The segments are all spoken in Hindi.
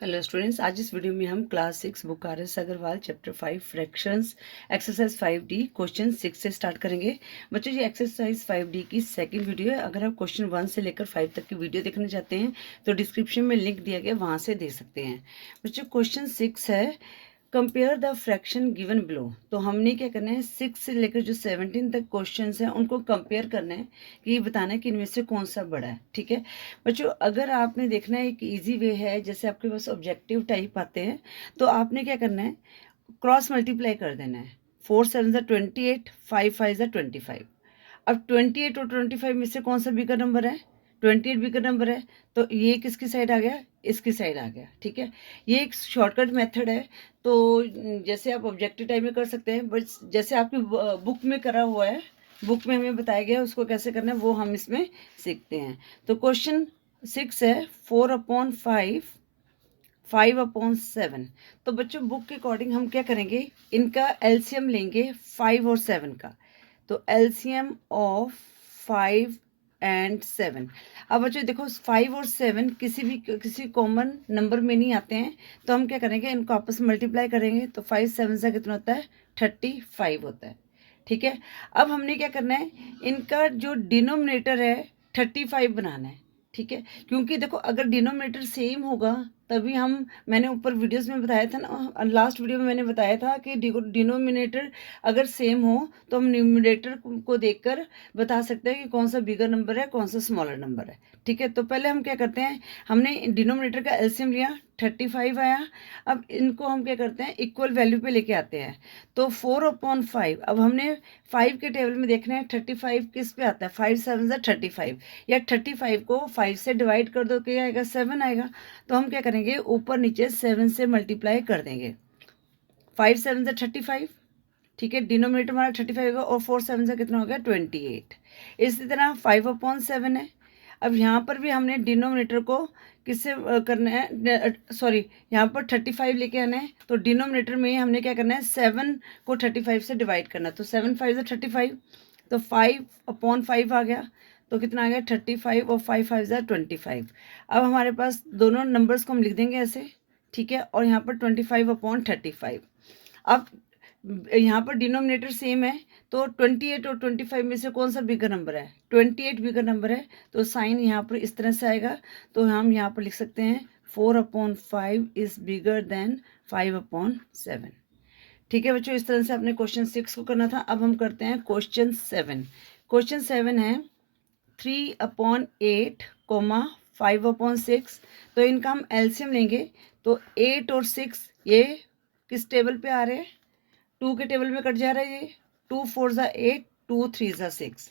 हेलो स्टूडेंट्स, आज इस वीडियो में हम class 6 book R S Agarwal chapter 5 fractions exercise 5D question 6 से स्टार्ट करेंगे। बच्चों, ये एक्सरसाइज 5D की सेकंड वीडियो है। अगर आप क्वेश्चन 1 से लेकर 5 तक की वीडियो देखना चाहते हैं तो डिस्क्रिप्शन में लिंक दिया गया, वहाँ से देख सकते हैं। बच्चों, क्वेश्चन 6 है compare the fraction given below. तो हमने क्या करना है, 6 से लेकर जो 17 तक क्वेश्चंस हैं उनको कंपेयर करना है कि ये बताना है कि इनमें से कौन सा बड़ा है। ठीक है बच्चों, अगर आपने देखना है एक इजी वे है, जैसे आपके पास ऑब्जेक्टिव टाइप आते हैं तो आपने क्या करना है, क्रॉस मल्टीप्लाई कर देना है। 4 7 ज़ा 28, 5 5 ज़ा 25। अब 28 और 25 में से कौन सा बिगर नंबर है? 28 बिगर नंबर है, तो ये किसकी साइड आ गया? इसकी साइड आ गया। ठीक है, ये एक शॉर्टकट मेथड है। तो जैसे आप ऑब्जेक्टिव टाइप में कर सकते हैं, बट जैसे आपकी बुक में करा हुआ है, बुक में हमें बताया गया है उसको कैसे करना है, वो हम इसमें सीखते हैं। तो क्वेश्चन 6 है 4/5, 5/7। तो बच्चों, बुक के अकॉर्डिंग हम क्या करेंगे, इनका एलसीएम लेंगे 5 और 7 का। तो एलसीएम ऑफ 5 एंड 7। अब बच्चों देखो, 5 और 7 किसी कॉमन नंबर में नहीं आते हैं, तो हम क्या करेंगे, इनको आपस में मल्टीप्लाई करेंगे। तो 5 7 से कितना होता है? 35 होता है। ठीक है, अब हमने क्या करना है, इनका जो डिनोमिनेटर है 35 बनाना है। ठीक है, क्योंकि देखो अगर डिनोमिनेटर सेम होगा तभी हम, मैंने ऊपर वीडियोस में बताया था ना, लास्ट वीडियो में मैंने बताया था कि डिनोमिनेटर अगर सेम हो तो हम न्यूमरेटर को देखकर बता सकते हैं कि कौन सा बिगर नंबर है, कौन सा स्मॉलर नंबर है। ठीक है, तो पहले हम क्या करते हैं, हमने डिनोमिनेटर का एलसीएम लिया, 35 आया। अब इनको हम क्या करते हैं, इक्वल वैल्यू पे लेके आते हैं। तो 4/5, अब हमने 5 के टेबल में देखना है 35 किस पे आता है। 5 7 ज़ा 35, या 35 को 5 से डिवाइड कर दो, क्या आएगा? 7 आएगा। तो हम क्या करेंगे, ऊपर नीचे 7 से मल्टीप्लाई कर देंगे। 5 7 ज़ा 35। ठीक है, डिनोमिनेटर हमारा 35 होगा, और 4 7 से कितना हो गया? 28। इसी तरह 5/7 है। अब यहाँ पर भी हमने डिनोमिनेटर को किससे करना है, सॉरी, यहाँ पर 35 लेके आना है। तो डिनोमिनेटर में हमने क्या करना है, 7 को 35 से डिवाइड करना है। तो 7 5 ज़ा 35, तो 5/5 आ गया। तो कितना आ गया? 35, और 5 5 ज़ा 25। अब हमारे पास दोनों नंबर्स को हम लिख देंगे ऐसे। ठीक है, और यहाँ पर 25/35। अब यहाँ पर डिनोमिनेटर सेम है, तो 28 और 25 में से कौन सा बिगर नंबर है? 28 बिगर नंबर है, तो साइन यहाँ पर इस तरह से आएगा। तो हम यहाँ पर लिख सकते हैं 4/5 इज बिगर देन 5/7। ठीक है बच्चों, इस तरह से आपने क्वेश्चन 6 को करना था। अब हम करते हैं क्वेश्चन 7। क्वेश्चन 7 है 3/8, 5/6। तो इनका हम एलसीएम लेंगे। तो 8 और 6 ये किस टेबल पे आ रहे हैं? 2 के टेबल में कट जा रहा है ये। 2 4 ज़ा 8, 2 3 ज़ा 6।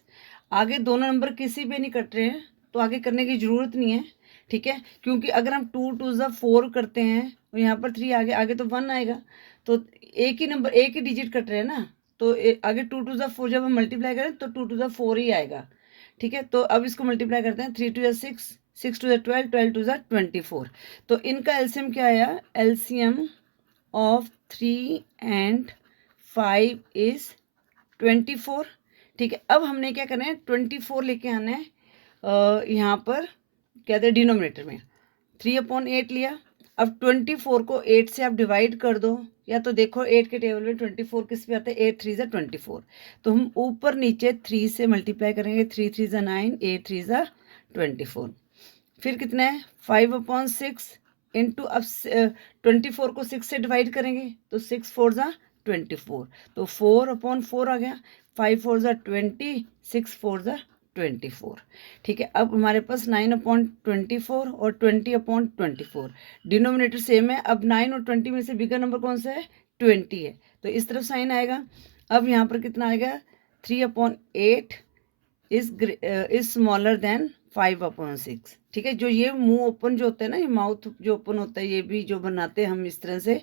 आगे दोनों नंबर किसी पे नहीं कट रहे हैं, तो आगे करने की ज़रूरत नहीं है। ठीक है, क्योंकि अगर हम 2 2 ज़ा 4 करते हैं और यहाँ पर 3 आगे आगे तो 1 आएगा। तो एक ही नंबर, एक ही डिजिट कट रहे हैं ना, तो आगे 2 2 ज़ा 4 जब हम मल्टीप्लाई करें तो 2 2 ज़ा 4 ही आएगा। ठीक है, तो अब इसको मल्टीप्लाई करते हैं। 3 2 ज़ा 6, 6 2 ज़ा 12, 12 2 ज़ा 24। तो इनका एलसीएम क्या आया? LCM of 3 and 5 is 24। ठीक है, अब हमने क्या करना है, 24 लेके आना है यहाँ पर, कहते हैं डिनोमिनेटर में। 3/8 लिया। अब 24 को 8 से आप डिवाइड कर दो, या तो देखो 8 के टेबल में 24 किस पे आता है? 8 3 ज़ा 24। तो हम ऊपर नीचे 3 से मल्टीप्लाई करेंगे। 3 3 ज़ा 9, 8 3 ज़ा 24। फिर कितना है? 5/6 इंटू, अब 24 को 6 से डिवाइड करेंगे, तो 6 4 ज़ा 24। तो 4/4 आ गया। 5 4 ज़ा 20, 6 4 ज़ा 24। ठीक है, अब हमारे पास 9/24 और 20/24। डिनोमिनेटर सेम है। अब 9 और 20 में से बिगर नंबर कौन सा है? 20 है, तो इस तरफ साइन आएगा। अब यहाँ पर कितना आएगा? 3/8 इज स्मॉलर देन 5/6। ठीक है, जो ये मुंह ओपन जो होता है ना, ये माउथ जो ओपन होता है, ये भी जो बनाते हैं हम इस तरह से,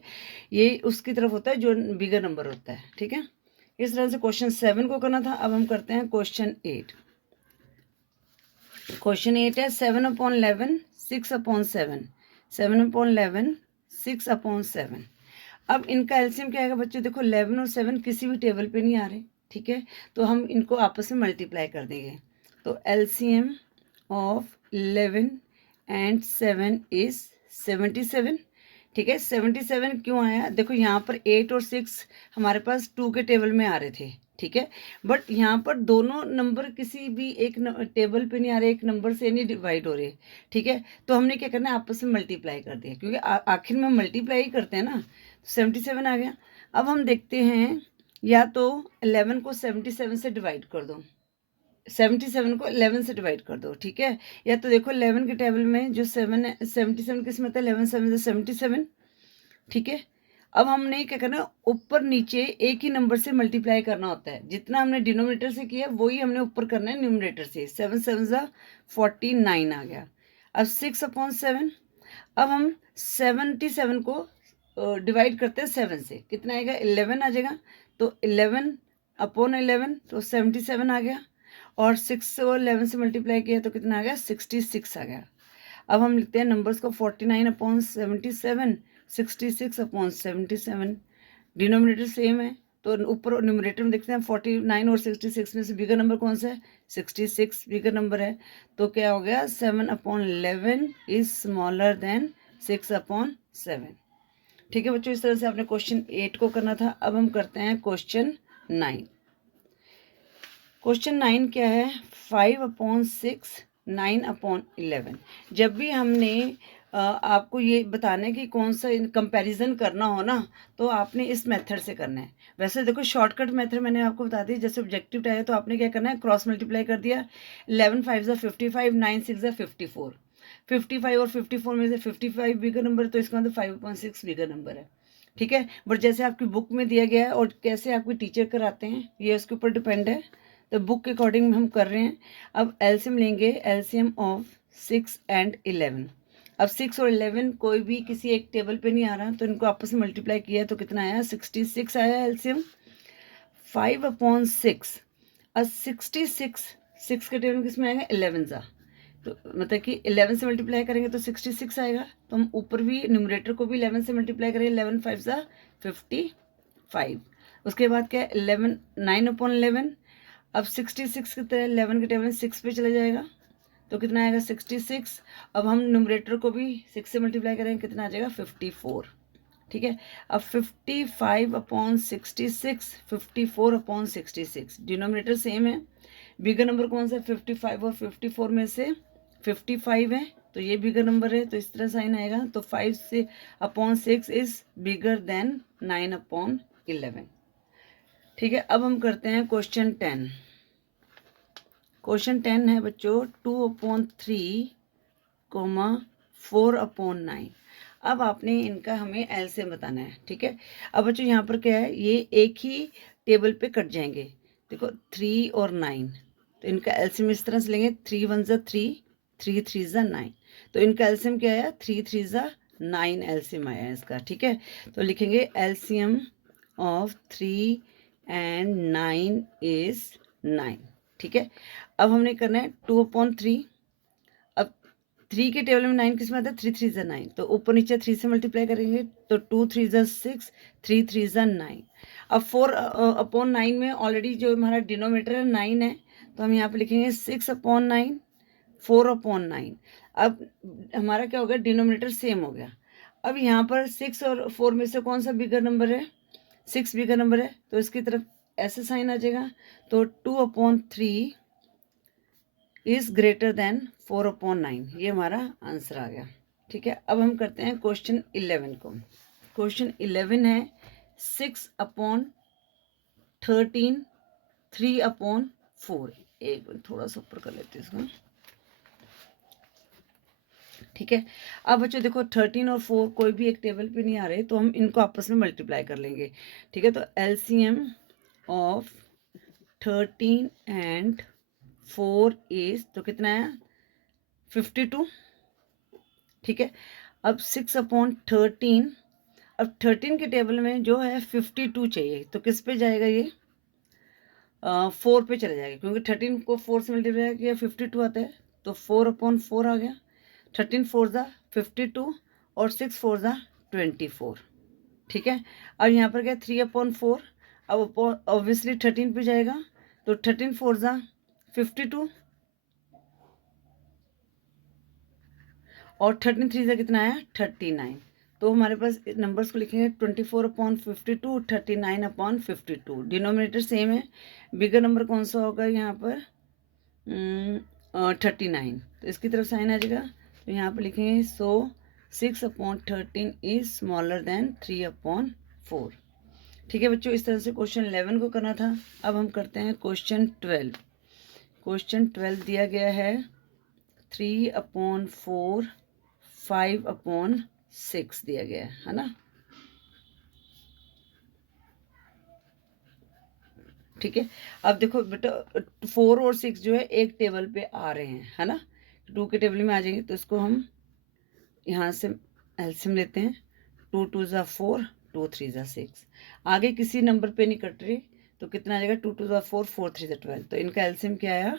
ये उसकी तरफ होता है जो बिगर नंबर होता है। ठीक है, इस तरह से क्वेश्चन 7 को करना था। अब हम करते हैं क्वेश्चन 8। क्वेश्चन 8 है 7/11, 6/7। 7/11, 6/7। अब इनका एलसीएम क्या आएगा बच्चों? देखो 11 और 7 किसी भी टेबल पे नहीं आ रहे। ठीक है, तो हम इनको आपस में मल्टीप्लाई कर देंगे। तो एलसीएम ऑफ 11 एंड 7 इज 77। ठीक है। 77 क्यों आया, देखो यहाँ पर 8 और 6 हमारे पास 2 के टेबल में आ रहे थे, ठीक है, बट यहाँ पर दोनों नंबर किसी भी एक टेबल पे नहीं आ रहे, एक नंबर से नहीं डिवाइड हो रहे, ठीक है। तो हमने क्या करना है, आपस में मल्टीप्लाई कर दिया, क्योंकि आखिर में मल्टीप्लाई ही करते हैं ना। 77 आ गया। अब हम देखते हैं, या तो 11 को 77 से डिवाइड कर दो, 77 को 11 से डिवाइड कर दो, ठीक है। या तो देखो 11 के टेबल में जो 7 है, 77 किस में था, 11 7 77, ठीक है। अब हमने क्या करना है, ऊपर नीचे एक ही नंबर से मल्टीप्लाई करना होता है, जितना हमने डिनोमिनेटर से किया वही हमने ऊपर करना है न्यूमरेटर से। 7 7 49 आ गया। अब 6/7, अब हम 77 को डिवाइड करते हैं 7 से, कितना आएगा, 11 आ जाएगा। तो 11/11 तो 77 आ गया, और 6 और 11 से मल्टीप्लाई किया तो कितना आ गया, 66 आ गया। अब हम लिखते हैं नंबर्स को, 49/77, 66/77। डिनोमिनेटर सेम है, तो ऊपर न्यूमरेटर में देखते हैं 49 और 66 में से बिगर नंबर कौन सा है, 66 बिगर नंबर है। तो क्या हो गया, 7/11 इज स्मॉलर देन 6/7। ठीक है बच्चों, इस तरह से आपने क्वेश्चन 8 को करना था। अब हम करते हैं क्वेश्चन 9। क्वेश्चन 9 क्या है, 5/6 9/11। जब भी हमने आपको ये बताना है कि कौन सा कंपैरिजन करना हो ना, तो आपने इस मेथड से करना है। वैसे देखो शॉर्टकट मेथड मैंने आपको बता दी, जैसे ऑब्जेक्टिव टाइप है तो आपने क्या करना है, क्रॉस मल्टीप्लाई कर दिया। 11 5 55, 9 6 54, 55 और 54 में से 55 बिगर नंबर, तो इसका मतलब 5/6 बिगर नंबर है, ठीक है। बट जैसे आपकी बुक में दिया गया है और कैसे आपके टीचर कराते हैं ये उसके ऊपर डिपेंड है, तो बुक के अकॉर्डिंग हम कर रहे हैं। अब एलसीएम लेंगे, एलसीएम ऑफ 6 एंड 11। अब 6 और 11 कोई भी किसी एक टेबल पे नहीं आ रहा, तो इनको आपस में मल्टीप्लाई किया तो कितना आया, 66 आया एलसीएम। 5/6, अब 66 6 के टेबल में किस में आएगा, 11 सा, तो मतलब कि 11 से मल्टीप्लाई करेंगे तो 66 आएगा। तो हम ऊपर भी न्यूमरेटर को भी 11 से मल्टीप्लाई करेंगे, 11 5 55। उसके बाद क्या है, 11 9/11। अब 66 की तरह 11 के टेबल में 6 पे चला जाएगा, तो कितना आएगा, 66। अब हम न्यूमरेटर को भी 6 से मल्टीप्लाई करेंगे, कितना आ जाएगा, 54, ठीक है। अब 55/66, 54/66, डिनोमिनेटर सेम है। बिगर नंबर कौन सा है, 55 और 54 में से 55 है, तो ये बिगर नंबर है, तो इस तरह साइन आएगा। तो 5/6 इज बिगर देन 9/11, ठीक है। अब हम करते हैं क्वेश्चन 10। क्वेश्चन 10 है बच्चों, 2/3, 4/9। अब आपने इनका हमें एलसीएम बताना है, ठीक है। अब बच्चों यहाँ पर क्या है, ये एक ही टेबल पे कट जाएंगे। देखो 3 और 9, तो इनका एलसीएम इस तरह से लेंगे, 3 1 3, 3 3 9। तो इनका एलसीएम क्या आया, 3 3 9 एलसीएम आया इसका, ठीक है। तो लिखेंगे एलसीएम ऑफ 3 एंड 9 इज 9, ठीक है। अब हमने करना है 2/3। अब 3 के टेबल में 9 किस में आता है, 3 3 9, तो ऊपर नीचे 3 से मल्टीप्लाई करेंगे, तो 2 3 6, 3 3 9। अब 4/9 में ऑलरेडी जो हमारा डिनोमिनेटर है 9 है, तो हम यहाँ पे लिखेंगे 6/9, 4/9। अब हमारा क्या हो गया, डिनोमिनेटर सेम हो गया। अब यहाँ पर 6 और 4 में से कौन सा बिगर नंबर है, 6 बिगर नंबर है, तो इसकी तरफ ऐसे साइन आ जाएगा। तो 2/3 इज ग्रेटर देन 4/9, ये हमारा आंसर आ गया, ठीक है। अब हम करते हैं क्वेश्चन 11 को। क्वेश्चन 11 है 6/13, 3/4। एक मिनट थोड़ा सा ऊपर कर लेते हैं इसको, ठीक है। अब बच्चों देखो 13 और 4 कोई भी एक टेबल पे नहीं आ रहे, तो हम इनको आपस में मल्टीप्लाई कर लेंगे, ठीक है। तो एलसीएम ऑफ 13 एंड 4 इज, तो कितना है, 52, ठीक है। अब 6/13, अब 13 के टेबल में जो है 52 चाहिए, तो किस पे जाएगा ये, 4 पे चला जाएगा, क्योंकि 13 को 4 से मल्टीप्लाई किया 52 आता है, तो 4/4 आ गया। 13 4 52 और 6 4 24, ठीक है। अब यहाँ पर क्या 3/4, अब ऑब्वियसली 13 पे जाएगा, तो 13 4 52 और 13 3 कितना आया, 39, तो हमारे पास नंबर्स को लिखेंगे 24/52, 39/52। डिनोमिनेटर सेम है, बिगर नंबर कौन सा होगा यहाँ पर 39, तो इसकी तरफ साइन आ जाएगा। तो यहाँ पर लिखेंगे सो 6/13 इज स्मॉलर देन 3/4। ठीक है बच्चों, इस तरह से क्वेश्चन 11 को करना था। अब हम करते हैं क्वेश्चन 12। क्वेश्चन 12 दिया गया है 3/4, 5/6 दिया गया है ना। ठीक है, अब देखो बेटा 4 और 6 जो है एक टेबल पे आ रहे हैं, है ना, 2 के टेबल में आ जाएंगे। तो इसको हम यहाँ से एलसीएम लेते हैं। 2 2 ज़ा 4, 2 3 ज़ा 6। आगे किसी नंबर पे नहीं कट रही, तो कितना आ जाएगा 2 2 ज़ा 4, 4 3 ज़ा 12। तो इनका एलसीएम क्या आया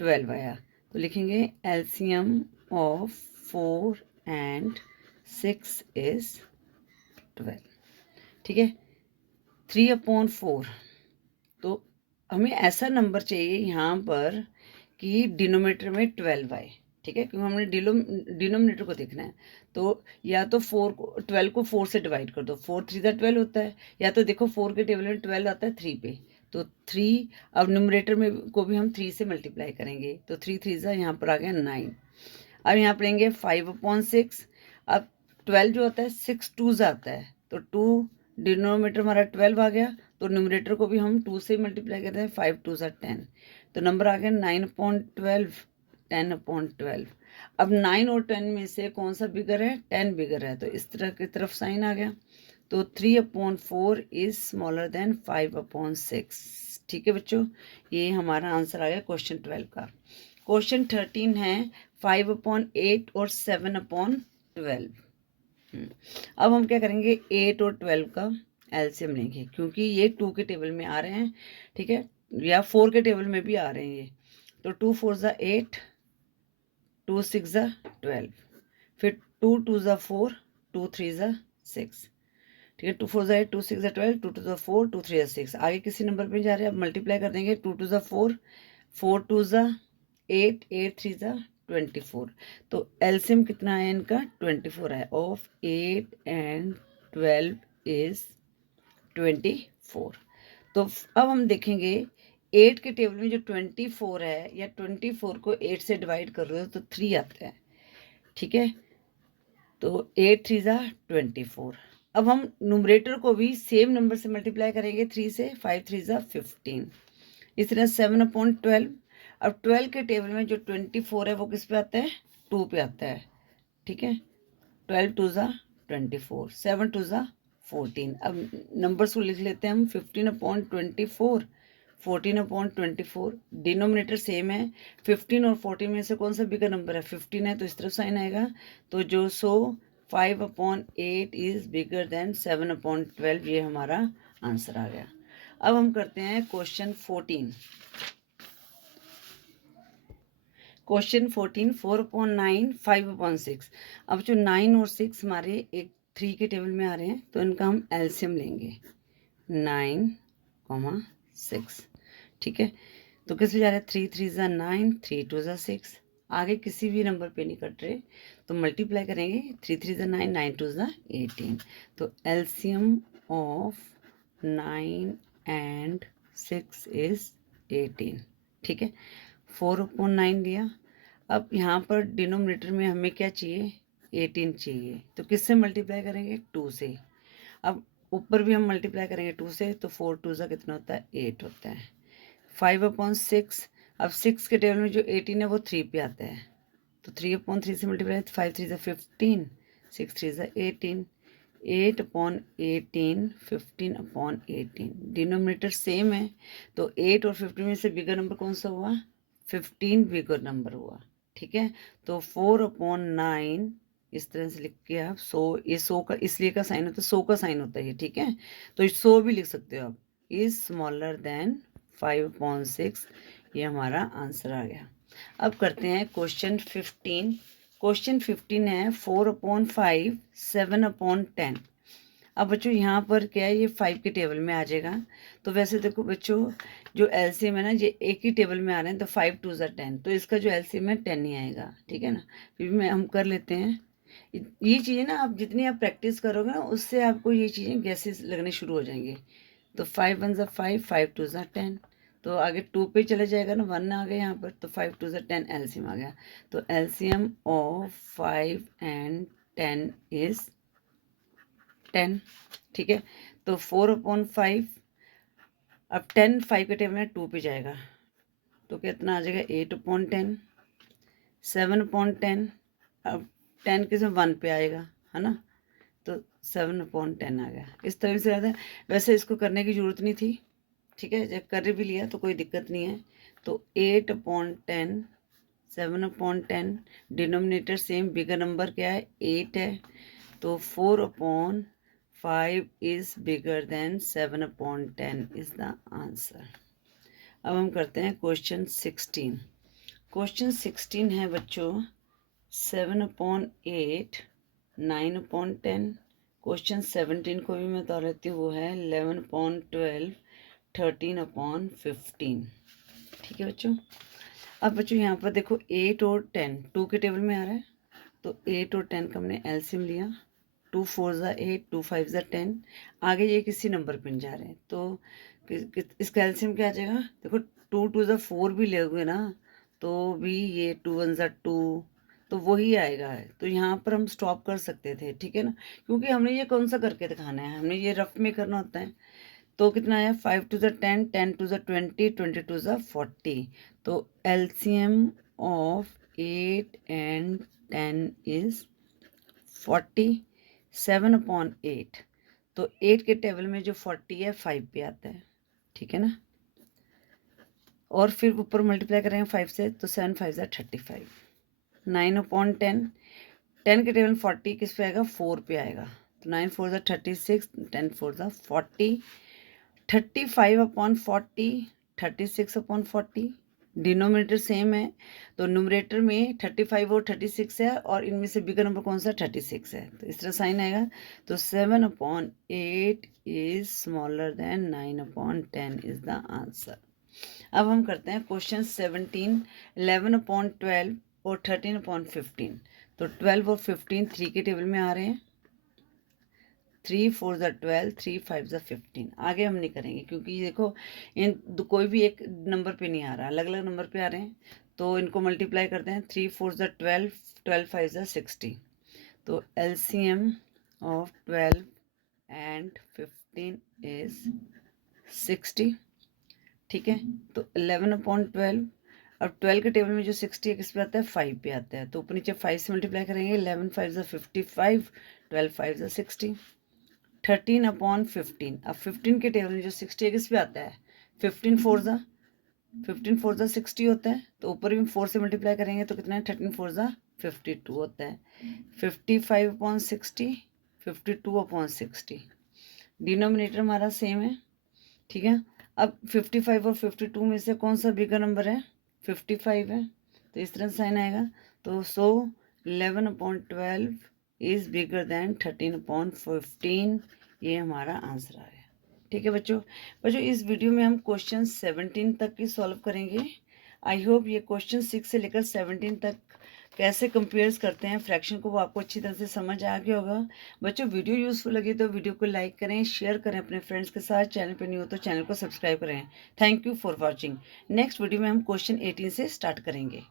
12 आया। तो लिखेंगे एलसीएम ऑफ 4 एंड 6 इज 12। ठीक है, 3/4, तो हमें ऐसा नंबर चाहिए यहाँ पर कि डिनोमिनेटर में 12 आए। ठीक है, क्योंकि हमने डिनोमिनेटर को देखना है। तो या तो 12 को 4 से डिवाइड कर दो, 4 3 ज़ा 12 होता है, या तो देखो 4 के टेबल में 12 आता है 3 पे, तो 3, अब न्यूमरेटर में को भी हम 3 से मल्टीप्लाई करेंगे, तो 3 3 ज़ा यहाँ पर आ गया 9। अब यहाँ पर लेंगे 5/6। अब 12 जो होता है 6 2 ज़ा आता है, तो 2, डिनोमिनेटर हमारा 12 आ गया, तो न्यूमरेटर को भी हम 2 से मल्टीप्लाई करते हैं, 5 2 ज़ा 10, तो नंबर आ गया 9/12, 10/12। अब 9 और 10 में से कौन सा बिगर है, 10 बिगर है, तो इस तरह की तरफ साइन आ गया। तो 3/4 इज स्मॉलर देन 5/6। ठीक है बच्चों, ये हमारा आंसर आ गया क्वेश्चन 12 का। क्वेश्चन 13 है 5/8 और 7/12। अब हम क्या करेंगे 8 और 12 का एलसीएम लेंगे, क्योंकि ये 2 के टेबल में आ रहे हैं। ठीक है, या 4 के टेबल में भी आ रहे हैं ये। तो 2 4 ज़ा 8, 2 6 ज़ा 12, फिर 2 2 ज़ा 4, 2 3 ज़ा 6। ठीक है, 2 4 ज़ा 8, 2 6 ज़ा 12, 2 2 ज़ा 4, 2 3 ज़ा 6। आगे किसी नंबर पे जा रहे हैं, अब मल्टीप्लाई कर देंगे। 2 2 ज़ा 4, 4 2 ज़ा 8, 8 3 ज़ा 24। तो एलसीएम कितना है इनका 24 है, ऑफ 8 एंड 12 इज 24। तो अब हम देखेंगे 8 के टेबल में जो 24 है, या 24 को 8 से डिवाइड कर रहे हो तो 3 आता है। ठीक है, तो 8 3 ज़ा 24। अब हम नुमरेटर को भी सेम नंबर से मल्टीप्लाई करेंगे 3 से, 5 3 ज़ा 15। इस तरह 7/12। अब 12 के टेबल में जो 24 है वो किस पे आता है, 2 पे आता है। ठीक है, 12 2 ज़ा 24, 7 2 ज़ा 14। अब नंबर्स को लिख लेते हैं हम। 15/24, 14/24। डिनोमिनेटर सेम है, 15 और 14 में से कौन सा बिगर नंबर है, 15 है, तो इस तरफ साइन आएगा। तो जो 5/8 इज बिगर देन 7/12, ये हमारा आंसर आ गया। अब हम करते हैं क्वेश्चन 14। क्वेश्चन 14, 4/9, 5/6। अब जो 9 और 6 हमारे एक 3 के टेबल में आ रहे हैं, तो इनका हम एलसीएम लेंगे 9, 6। ठीक है, तो किस लिए जा रहा है 3 3 ज़ा 9, 3 2 ज़ा 6। आगे किसी भी नंबर पे नहीं कट रहे, तो मल्टीप्लाई करेंगे। 3 3 ज़ा 9, 9 2 ज़ा 18। तो एलसीएम ऑफ 9 एंड 6 इज 18। ठीक है, 4/9 लिया। अब यहाँ पर डिनोमिनेटर में हमें क्या चाहिए, 18 चाहिए, तो किससे मल्टीप्लाई करेंगे, 2 से। अब ऊपर भी हम मल्टीप्लाई करेंगे 2 से, तो 4 2 ज़ा कितना होता है, 8 होता है। 5/6। अब 6 के टेबल में जो 18 है वो 3 पे आता है, तो 3/3 से मल्टीप्लाई, 5 3 ज़ा 15, 6 3 ज़ा 18, 8/18, 15/18। डिनोमिनेटर सेम है, तो 8 और 15 में से बिगर नंबर कौन सा हुआ, 15 बिगर नंबर हुआ। ठीक है, तो 4/9 इस तरह से लिख के आप 100, ये 100 का इसलिए का साइन होता है, 100 का साइन होता है ये। ठीक है, तो 100 भी लिख सकते हो आप, इज स्मॉलर देन 5/6। ये हमारा आंसर आ गया। अब करते हैं क्वेश्चन 15। क्वेश्चन 15 है 4/5, 7/10। अब बच्चों यहाँ पर क्या है, ये 5 के टेबल में आ जाएगा। तो वैसे देखो बच्चों, जो एलसीएम है ना, ये एक ही टेबल में आ रहे हैं, तो 5 2 ज़ा 10, तो इसका जो एलसीएम है 10 ही आएगा। ठीक है ना, फिर भी हम कर लेते हैं। ये चीज़ें ना आप जितनी आप प्रैक्टिस करोगे ना उससे आपको ये चीज़ें गैसेस लगने शुरू हो जाएंगे। तो 5 1 ज़ा 5, 5 2 ज़ा 10, तो आगे 2 पे चले जाएगा ना, 1 आ गया यहाँ पर, तो 5 2 ज़ा 10 एलसीएम आ गया। तो एलसीएम ऑफ 5 एंड 10 इज 10। ठीक है, तो 4/5, अब 10 5 के टेबल में 2 पे जाएगा तो कितना आ जाएगा 8/10, 7/10, अब 10 किस में 1 पे आएगा, है ना, तो 7/10 आ गया। इस तरह से आता है। वैसे इसको करने की ज़रूरत नहीं थी, ठीक है, जब कर भी लिया तो कोई दिक्कत नहीं है। तो 8/10, 7/10, डिनोमिनेटर सेम, बिगर नंबर क्या है 8 है, तो 4/5 is bigger than 7/10 is the answer. अब हम करते हैं क्वेश्चन 16। क्वेश्चन 16 है बच्चों 7/8, 9/10। क्वेश्चन 17 को भी मैं बता लेती हूँ, वो है 11/12, 13/15। ठीक है बच्चों। अब बच्चों यहाँ पर देखो 8 और 10 2 के टेबल में आ रहा है, तो 8 और 10 का हमने एलसीएम लिया। 2 4 ज़ा 8, 2 5 ज़ा 10। आगे ये किसी नंबर पे नहीं जा रहे हैं, तो इसका एलसीएम क्या आ जाएगा, देखो 2 2 ज़ा 4 भी लोगे ना तो भी ये 2 1 ज़ा 2, तो वही आएगा। तो यहाँ पर हम स्टॉप कर सकते थे, ठीक है ना, क्योंकि हमने ये कौन सा करके दिखाना है, हमने ये रफ में करना होता है। तो कितना है 5 2 ज़ा 10, 10 2 ज़ा 20, 20 2 ज़ा 40। तो एलसीएम ऑफ 8 एंड 10 इज 40। 7/8, तो 8 के टेबल में जो 40 है 5 पे आता है, ठीक है ना, और फिर ऊपर मल्टीप्लाई करेंगे 5 से, तो 7 5 ज़ा 35। 9/10, 10 के टेबल में 40 किस पे आएगा 4 पे आएगा, तो 9 4 ज़ा 36, 10 4 ज़ा 40। 35/40, 36/40, डिनोमिनेटर सेम है, तो न्यूमरेटर में 35 और 36 है, और इनमें से बिगर नंबर कौन सा 36 है, तो इस तरह साइन आएगा। तो 7/8 is smaller than 9/10 is the answer. अब हम करते हैं क्वेश्चन 17। 11/12 और 13/15, तो 12 और 15 3 के टेबल में आ रहे हैं। 3 4 ज़ा 12, 3 5 ज़ा 15। आगे हम नहीं करेंगे क्योंकि देखो कोई भी एक नंबर पे नहीं आ रहा, अलग अलग नंबर पे आ रहे हैं, तो इनको मल्टीप्लाई करते हैं। 3 4 ज़ा 12, 12 5 ज़ा 60। तो एलसीएम ऑफ 12 एंड 15 इज 60। ठीक है, तो 11/12, अब 12 के टेबल में जो 60 है किस पे आता है 5 पे आता है, तो ऊपर नीचे 5 से मल्टीप्लाई करेंगे। 11 5 ज़ा 55, 12 5 ज़ा 60। 13/15, अब 15 के टेबल में जो 60 है किस पे आता है 15 4 ज़ा 60 होता है, तो ऊपर भी 4 से मल्टीप्लाई करेंगे तो कितना है 13 4 ज़ा 52 होता है। 55/60, 52/60, डिनोमिनेटर हमारा सेम है, ठीक है। अब 55 और 52 में से कौन सा बिगर नंबर है 55 है, तो इस तरह साइन आएगा। तो 11/12 इज बिगर देन 13/15, ये हमारा आंसर आया। ठीक है बच्चों। इस वीडियो में हम क्वेश्चन 17 तक की सॉल्व करेंगे। आई होप ये क्वेश्चन 6 से लेकर 17 तक कैसे कंपेयर्स करते हैं फ्रैक्शन को, वो आपको अच्छी तरह से समझ आ गया होगा। बच्चों वीडियो यूज़फुल लगी तो वीडियो को लाइक करें, शेयर करें अपने फ्रेंड्स के साथ। चैनल पर नहीं हो तो चैनल को सब्सक्राइब करें। Thank you for watching. Next video में हम क्वेश्चन 18 से स्टार्ट करेंगे।